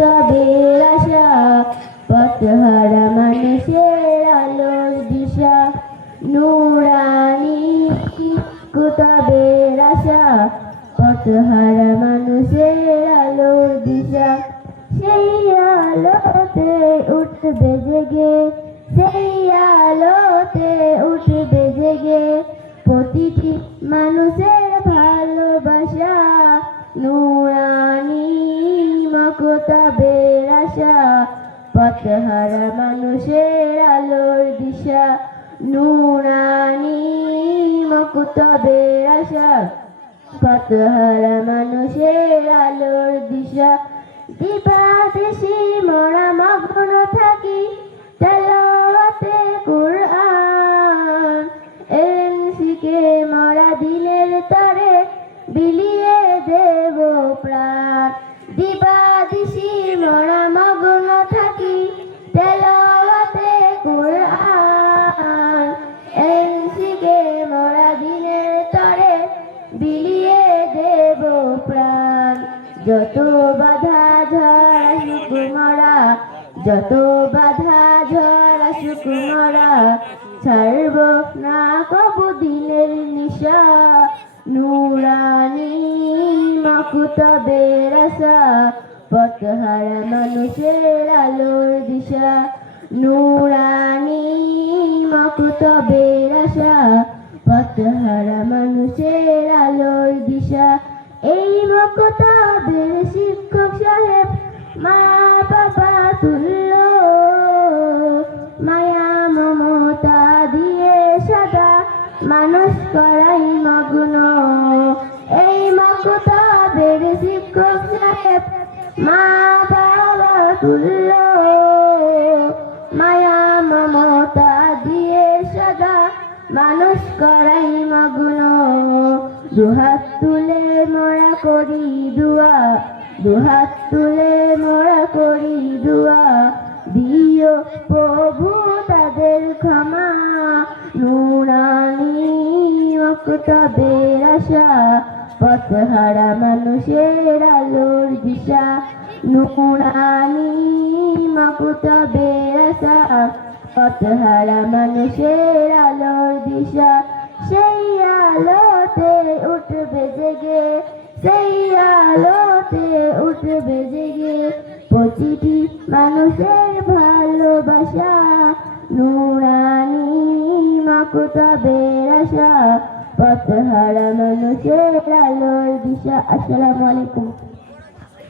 কুতবের আশা, পথহারা মানুষের আলোর দিশা। নুরানি কুতবের আশা, পথহারা মানুষের আলোর দিশা। সেই আলোতে উঠবে জেগে, সেই আলোতে উঠবে জেগে প্রতিটি মানুষের ভালোবাসা। নুরানি পথহারা মানুষের আলোর দিশা, নুরানি মকতাবের আশা। পথহারা মানুষের আলোর দিশা, দিবাদেশি মরা মগ্ন থাকি, তেলাওয়াতে কুরআন। এনসিকে মরা দিনের তরে বিলিয়ে দেব প্রাণ। দিবাদিশি বিলিয়ে দেব প্রাণ। যত বাধা ঝড় সুকুমারা যত বাধা ঝড় সুকুমারা ছাড়ব না কবু দিনের নিশা। নুরানি মকুতবের আশা পথহারা মানুষের আলোর দিশা। নুরানি মকুতবের আলোর দিশা। এই মকতাবের শিক্ষক সাহেব মা বাবা তুল্য। মায়া মমতা দিয়ে সদা মানুষ করাই মগ্ন। এই মকতাবের শিক্ষক সাহেব মা বাবা তুল্য। মায়া মমতা দিয়ে সদা মানুষ করাই দুহাত তুলে মোরা করি দুয়া, দুহাত তুলে মোরা করি দুয়া। দিও প্রভু তাদের ক্ষমা, নুরানি মকতবের আশা। পথহারা মানুষের আলোর দিশা, নুরানি মকতবের আশা। পথহারা মানুষের আলোর দিশা মানুষের ভালোবাসা নুরানি মাকুতাবের আশা পথহারা মানুষের আলোর দিশা। আসসালামু আলাইকুম।